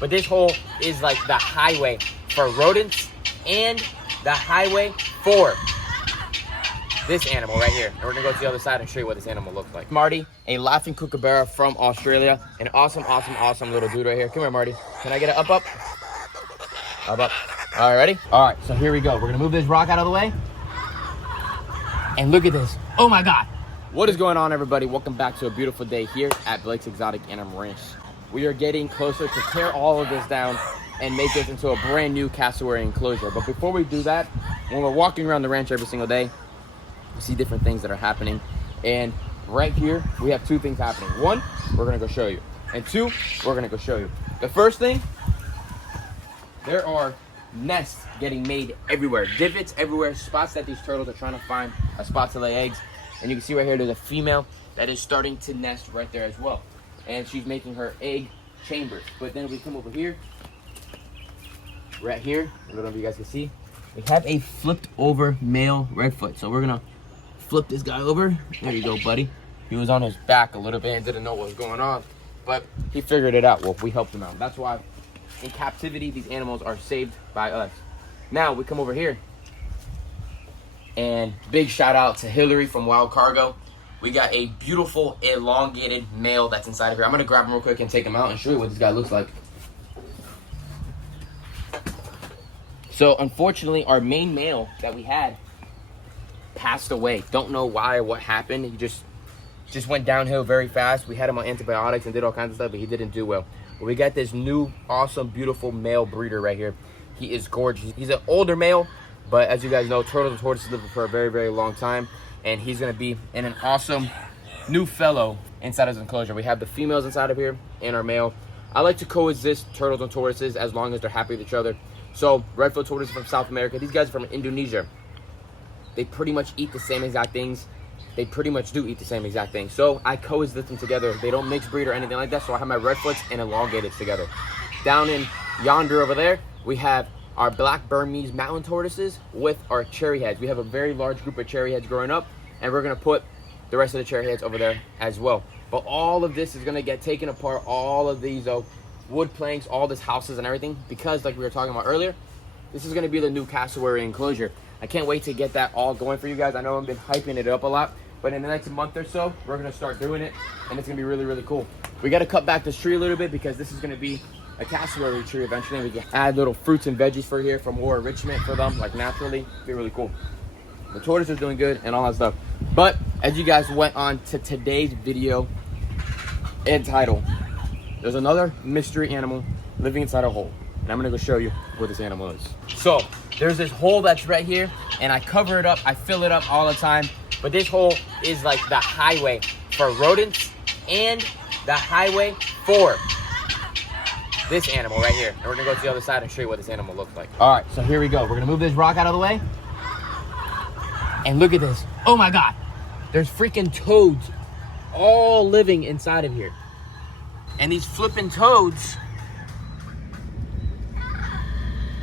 but this hole is like the highway for rodents and the highway for this animal right here. And we're gonna go to the other side and show you what this animal looks like. Marty, a laughing kookaburra from Australia. An awesome, awesome, awesome little dude right here. Come here, Marty. Can I get it up? Up. All right, ready? All right, so here we go. We're gonna move this rock out of the way. And look at this. Oh my God. What is going on, everybody? Welcome back to a beautiful day here at Blake's Exotic Animal Ranch. We are getting closer to tear all of this down and make this into a brand new cassowary enclosure. But before we do that, when we're walking around the ranch every single day, we see different things that are happening. And right here, we have two things happening. One, we're gonna go show you. And two, we're gonna go show you. The first thing, there are nests getting made everywhere. Divots everywhere, spots that these turtles are trying to find a spot to lay eggs. And you can see right here, there's a female that is starting to nest right there as well. And she's making her egg chamber. But then we come over here, right here, I don't know if you guys can see, we have a flipped over male redfoot. So we're gonna flip this guy over. There you go, buddy. He was on his back a little bit and didn't know what was going on, but he figured it out. Well, we helped him out. That's why in captivity, these animals are saved by us. Now we come over here, and big shout out to Hillary from Wild Cargo. We got a beautiful elongated male that's inside of here. I'm gonna grab him real quick and take him out and show you what this guy looks like. So unfortunately, our main male that we had passed away. Don't know why or what happened. He just went downhill very fast. We had him on antibiotics and did all kinds of stuff, but he didn't do well. But we got this new, awesome, beautiful male breeder right here. He is gorgeous. He's an older male, but as you guys know, turtles and tortoises live for a very, very long time. And he's gonna be in an awesome new fellow inside his enclosure. We have the females inside of here and our male. I like to coexist turtles and tortoises as long as they're happy with each other. So redfoot tortoises from South America. These guys are from Indonesia. They pretty much eat the same exact things. They pretty much do eat the same exact things. So I coexist them together. They don't mix breed or anything like that. So I have my redfoots and elongateds together. Down in yonder over there, we have our black Burmese mountain tortoises with our cherry heads. We have a very large group of cherry heads growing up, and we're gonna put the rest of the cherry heads over there as well. But all of this is gonna get taken apart, all of these wood planks, all this houses and everything, because like we were talking about earlier, this is gonna be the new cassowary enclosure. I can't wait to get that all going for you guys. I know I've been hyping it up a lot, but in the next month or so, we're gonna start doing it, and it's gonna be really, really cool. We gotta cut back this tree a little bit because this is gonna be a cassowary tree eventually. We can add little fruits and veggies for here for more enrichment for them, like naturally. It'll be really cool. The tortoise is doing good and all that stuff. But as you guys went on to today's video and title, there's another mystery animal living inside a hole. And I'm gonna go show you what this animal is. So there's this hole that's right here, and I cover it up, I fill it up all the time. But this hole is like the highway for rodents and the highway for this animal right here. And we're gonna go to the other side and show you what this animal looks like. All right, so here we go. We're gonna move this rock out of the way. And look at this. Oh my God. There's freaking toads all living inside of here. And these flipping toads,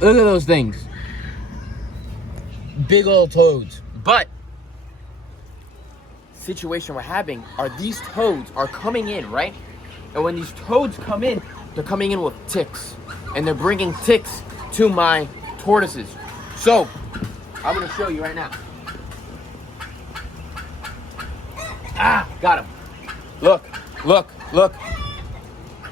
look at those things. Big old toads. But situation we're having are these toads are coming in, right? And when these toads come in, they're coming in with ticks. And they're bringing ticks to my tortoises. So, I'm gonna show you right now. Ah, got him. Look, look, look.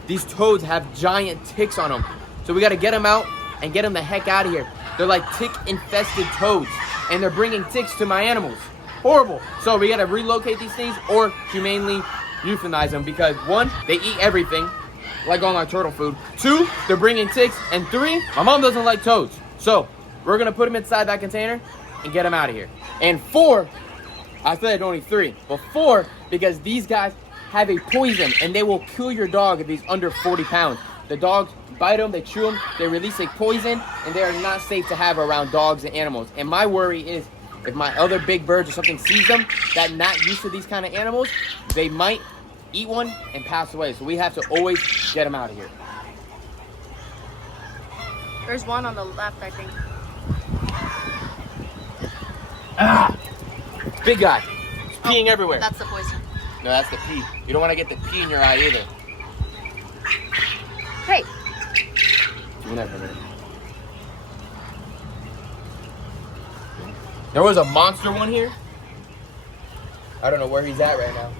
These toads have giant ticks on them. So we gotta get them out and get them the heck out of here. They're like tick-infested toads, and they're bringing ticks to my animals. Horrible. So we gotta relocate these things or humanely euthanize them because one, they eat everything, like all my turtle food. Two, they're bringing ticks. And three, my mom doesn't like toads. So we're gonna put them inside that container and get them out of here. And four, I said only three, but four, because these guys have a poison and they will kill your dog if he's under 40 pounds. The dogs bite them, they chew them, they release a poison, and they are not safe to have around dogs and animals. And my worry is if my other big birds or something sees them that not used to these kind of animals, they might eat one and pass away. So we have to always get them out of here. There's one on the left, I think. Ah! Big guy. It's peeing everywhere. That's the poison. No, that's the pee. You don't want to get the pee in your eye either. Hey, Give me that for a minute. There was a monster one here. I don't know where he's at right now.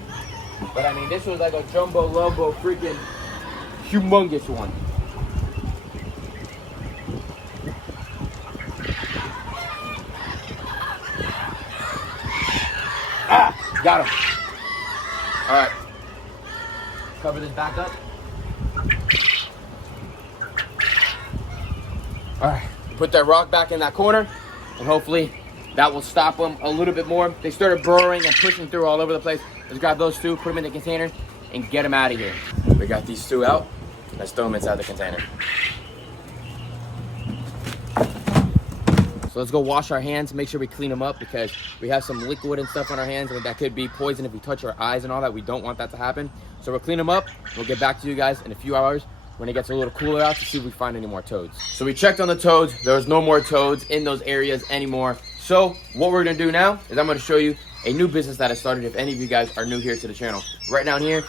But I mean, this was like a jumbo lobo freaking humongous one. Ah, got him. All right. Cover this back up. All right. Put that rock back in that corner, and hopefully that will stop them a little bit more. They started burrowing and pushing through all over the place. Let's grab those two, put them in the container, and get them out of here. We got these two out. Let's throw them inside the container. So let's go wash our hands, make sure we clean them up because we have some liquid and stuff on our hands and that could be poison if we touch our eyes and all that. We don't want that to happen. So we'll clean them up. We'll get back to you guys in a few hours when it gets a little cooler out to see if we find any more toads. So we checked on the toads. There was no more toads in those areas anymore. So what we're gonna do now is I'm gonna show you a new business that I started if any of you guys are new here to the channel. Right down here,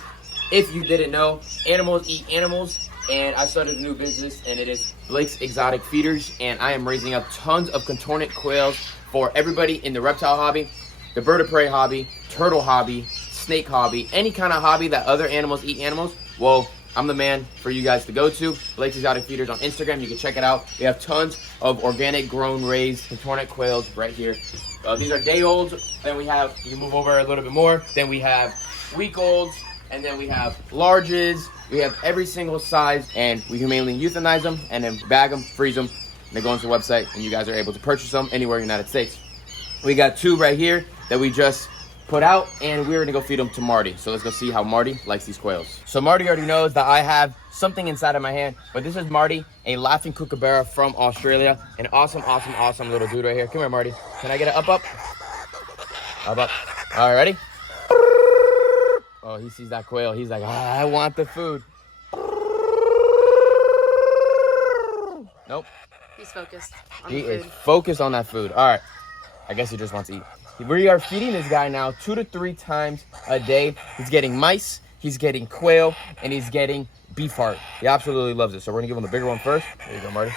if you didn't know, animals eat animals, and I started a new business, and it is Blake's Exotic Feeders, and I am raising up tons of contorted quails for everybody in the reptile hobby, the bird of prey hobby, turtle hobby, snake hobby, any kind of hobby that other animals eat animals. Well, I'm the man for you guys to go to. Blake's Exotic Feeders on Instagram. You can check it out. We have tons of organic, grown, raised contorted quails right here. These are day olds. Then we have, you can move over a little bit more. Then we have week olds. And then we have larges. We have every single size. And we humanely euthanize them and then bag them, freeze them. And they go onto the website and you guys are able to purchase them anywhere in the United States. We got two right here that we just put out, and we're gonna go feed them to Marty. So let's go see how Marty likes these quails. So Marty already knows that I have something inside of my hand, but this is Marty, a laughing kookaburra from Australia. An awesome, awesome, awesome little dude right here. Come here, Marty. Can I get it up? Up. All right, ready? Oh, he sees that quail. He's like, I want the food. Nope. He's focused on He the is food. focused on that food. All right. I guess he just wants to eat. We are feeding this guy now 2 to 3 times a day. He's getting mice, he's getting quail, and he's getting beef heart. He absolutely loves it. So we're gonna give him the bigger one first. There you go, Marty.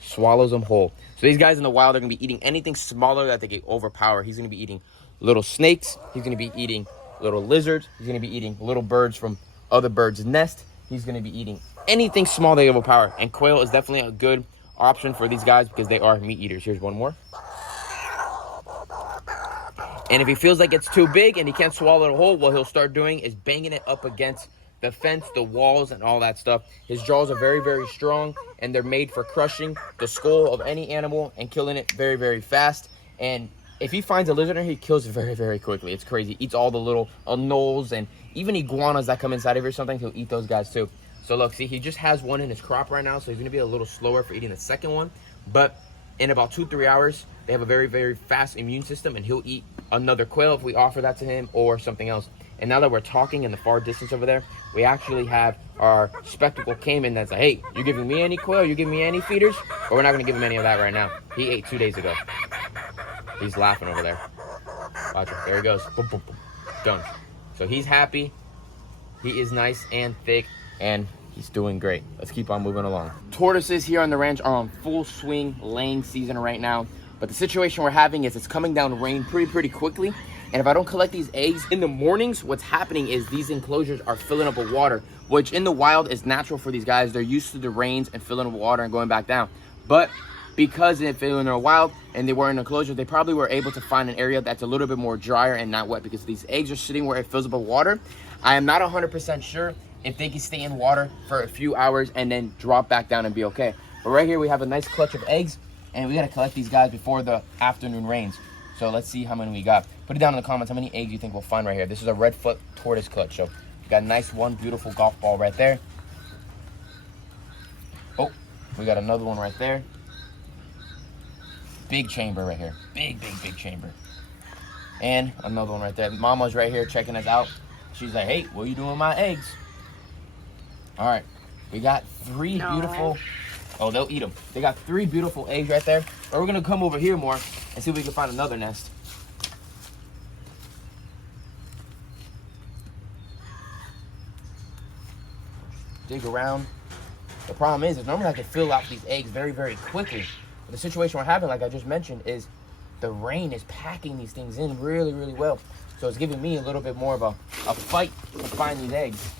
Swallows them whole. So these guys in the wild are gonna be eating anything smaller that they get overpower. He's gonna be eating little snakes. He's gonna be eating little lizards. He's gonna be eating little birds from other birds' nest. He's gonna be eating anything small they overpower. And quail is definitely a good option for these guys because they are meat eaters. Here's one more. And if he feels like it's too big and he can't swallow it whole, what he'll start doing is banging it up against the fence, the walls, and all that stuff. His jaws are very, very strong, and they're made for crushing the skull of any animal and killing it very, very fast. And if he finds a lizard, he kills it very, very quickly. It's crazy. He eats all the little gnolls and even iguanas that come inside of here or something. He'll eat those guys too. So look, see, he just has one in his crop right now, so he's gonna be a little slower for eating the second one. But in about 2-3 hours, they have a very, very fast immune system, and he'll eat another quail if we offer that to him or something else. And now that we're talking in the far distance over there, we actually have our spectacle caiman that's like, hey, you giving me any quail? You giving me any feeders? But we're not gonna give him any of that right now. He ate 2 days ago. He's laughing over there. Watch it, there he goes. Boom, boom, boom. Done. So he's happy. He is nice and thick, and he's doing great. Let's keep on moving along. Tortoises here on the ranch are on full swing laying season right now. But the situation we're having is it's coming down rain pretty quickly. And if I don't collect these eggs in the mornings, what's happening is these enclosures are filling up with water, which in the wild is natural for these guys. They're used to the rains and filling up with water and going back down. But because they're in the wild and they were in an enclosure, they probably were able to find an area that's a little bit more drier and not wet because these eggs are sitting where it fills up with water. I am not 100% sure if they can stay in water for a few hours and then drop back down and be okay. But right here we have a nice clutch of eggs, and we gotta collect these guys before the afternoon rains. So let's see how many we got. Put it down in the comments how many eggs you think we'll find right here. This is a redfoot tortoise clutch. So we got a nice one beautiful golf ball right there. Oh, we got another one right there. Big chamber right here. Big chamber. And another one right there. Mama's right here checking us out. She's like, hey, what are you doing with my eggs? All right, we got 3 beautiful. Oh, they'll eat them. They got 3 beautiful eggs right there. But we're gonna come over here more and see if we can find another nest. Dig around. The problem is normally I could fill out these eggs very, very quickly. But the situation we're having, like I just mentioned, is the rain is packing these things in really, really well. So it's giving me a little bit more of a fight to find these eggs.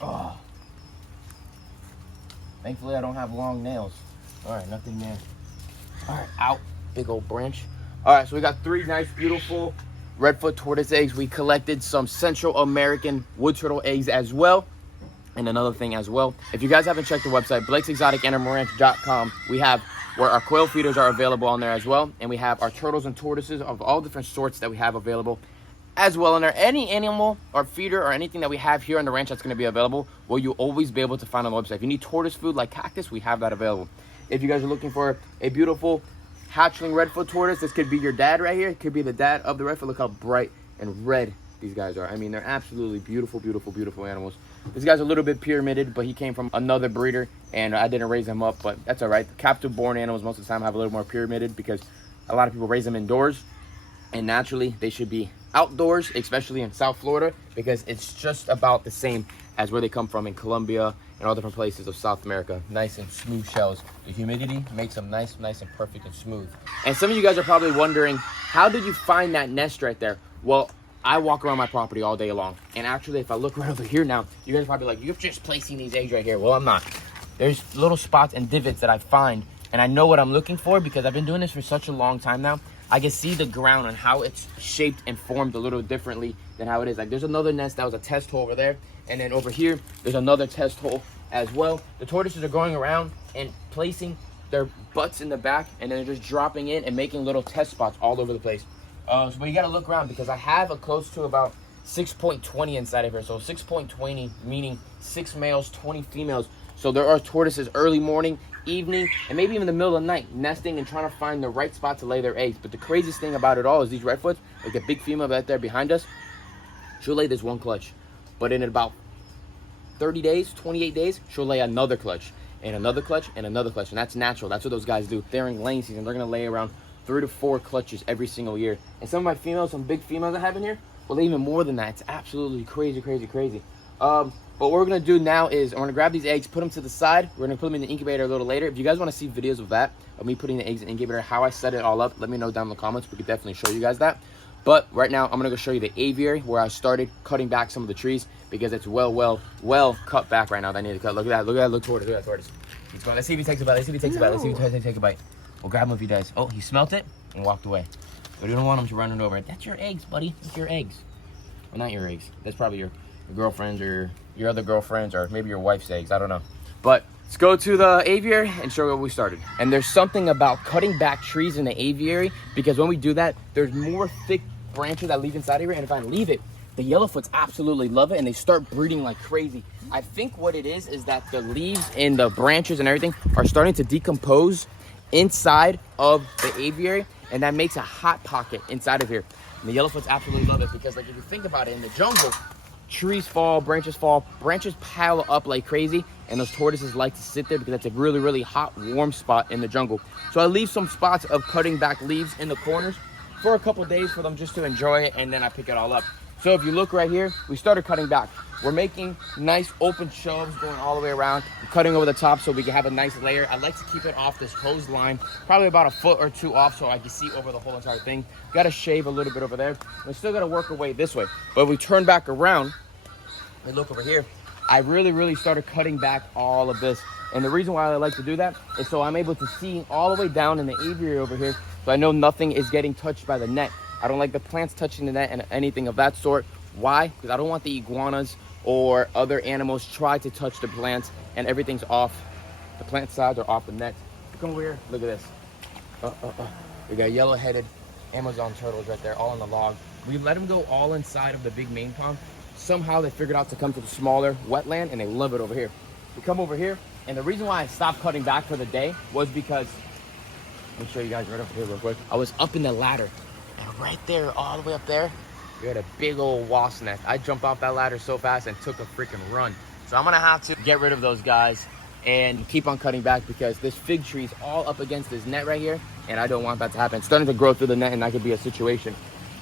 Oh. Thankfully, I don't have long nails. All right, nothing there. All right, out. Big old branch. All right, so we got 3 nice, beautiful redfoot tortoise eggs. We collected some Central American wood turtle eggs as well. And another thing as well, if you guys haven't checked the website, blakesexoticanimalranch.com, we have where our quail feeders are available on there as well. And we have our turtles and tortoises of all different sorts that we have available as well. And there, any animal or feeder or anything that we have here on the ranch that's going to be available, will you always be able to find on the website. If you need tortoise food like cactus, we have that available. If you guys are looking for a beautiful hatchling redfoot tortoise, this could be your dad right here. It could be the dad of the redfoot. Look how bright and red these guys are. I mean, they're absolutely beautiful, beautiful, beautiful animals. This guy's a little bit pyramided, but he came from another breeder, and I didn't raise him up, but that's all right. Captive-born animals most of the time have a little more pyramided because a lot of people raise them indoors, and naturally they should be outdoors, especially in South Florida, because it's just about the same as where they come from in Colombia and all different places of South America. Nice and smooth shells. The humidity makes them nice and perfect and smooth. And some of you guys are probably wondering, how did you find that nest right there? Well, I walk around my property all day long, and actually if I look right over here now, you guys are probably like, you're just placing these eggs right here. Well, I'm not. There's little spots and divots that I find, and I know what I'm looking for because I've been doing this for such a long time now. I can see the ground and how it's shaped and formed a little differently than how it is. Like, there's another nest that was a test hole over there, and then over here there's another test hole as well. The tortoises are going around and placing their butts in the back, and then they're just dropping in and making little test spots all over the place. But you gotta look around because I have a close to about 6.20 inside of here. So 6.20 meaning 6 males, 20 females. So there are tortoises early morning, evening, and maybe even the middle of the night nesting and trying to find the right spot to lay their eggs. But the craziest thing about it all is these redfoots, like the big female right there behind us, she'll lay this one clutch. But in about 30 days, 28 days, she'll lay another clutch and another clutch and another clutch. And that's natural. That's what those guys do. During laying season, they're gonna lay around 3 to 4 clutches every single year. And some of my females, some big females I have in here, well, even more than that. It's absolutely crazy, crazy, crazy. But what we're gonna do now is I'm gonna grab these eggs, put them to the side. We're gonna put them in the incubator a little later. If you guys wanna see videos of that, of me putting the eggs in the incubator, how I set it all up, let me know down in the comments. We could definitely show you guys that. But right now, I'm gonna go show you the aviary where I started cutting back some of the trees because it's well cut back right now. I need to cut. Look at that, look at that, look toward it, look at that tortoise. He's going. Let's see if he takes a bite, let's see if he takes a bite, let's see if he takes a bite. We'll grab him if he does. Oh, he smelt it and walked away. But you don't want him to run it over. That's your eggs, buddy. That's your eggs. Well, not your eggs. That's probably your girlfriend's or your other girlfriend's or maybe your wife's eggs. I don't know. But let's go to the aviary and show you what we started. And there's something about cutting back trees in the aviary because when we do that, there's more thick branches that leave inside of here. And if I leave it, the yellowfoots absolutely love it and they start breeding like crazy. I think what it is that the leaves and the branches and everything are starting to decompose inside of the aviary, and that makes a hot pocket inside of here. And the yellowfoots absolutely love it because, like, if you think about it, in the jungle, trees fall, branches pile up like crazy, and those tortoises like to sit there because that's a really hot, warm spot in the jungle. So I leave some spots of cutting back leaves in the corners for a couple days for them just to enjoy it, and then I pick it all up. So if you look right here, we started cutting back. We're making nice open shelves going all the way around, cutting over the top so we can have a nice layer. I like to keep it off this hose line, probably about 1 or 2 feet off so I can see over the whole entire thing. Got to shave a little bit over there. We still got to work our way this way. But if we turn back around and look over here, I really started cutting back all of this. And the reason why I like to do that is so I'm able to see all the way down in the aviary over here, so I know nothing is getting touched by the net. I don't like the plants touching the net and anything of that sort. Why? Because I don't want the iguanas or other animals try to touch the plants and everything's off. The plant sides are off the net. Come over here. Look at this. We got yellow-headed Amazon turtles right there, all on the log. We let them go all inside of the big main pond. Somehow they figured out to come to the smaller wetland and they love it over here. We come over here, and the reason why I stopped cutting back for the day was because, let me show you guys right over here real quick. I was up in the ladder. And right there, all the way up there, we had a big old wasp nest. I jumped off that ladder so fast and took a freaking run. So I'm gonna have to get rid of those guys and keep on cutting back because this fig tree is all up against this net right here, and I don't want that to happen. It's starting to grow through the net, and that could be a situation.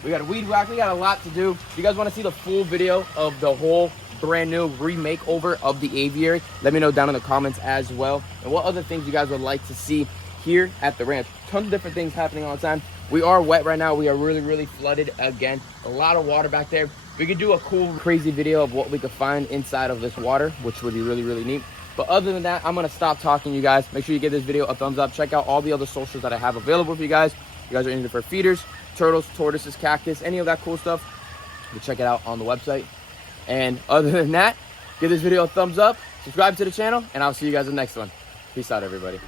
We got a weed whack. We got a lot to do. If you guys want to see the full video of the whole brand new remake over of the aviary, let me know down in the comments as well. And what other things you guys would like to see here at the ranch. Tons of different things happening all the time. We are wet right now. We are really flooded again. A lot of water back there. We could do a cool, crazy video of what we could find inside of this water, which would be really neat. But other than that, I'm gonna stop talking, you guys. Make sure you give this video a thumbs up. Check out all the other socials that I have available for you guys. If you guys are into for feeders, turtles, tortoises, cactus, any of that cool stuff, you can check it out on the website. And other than that, give this video a thumbs up, subscribe to the channel, and I'll see you guys in the next one. Peace out, everybody.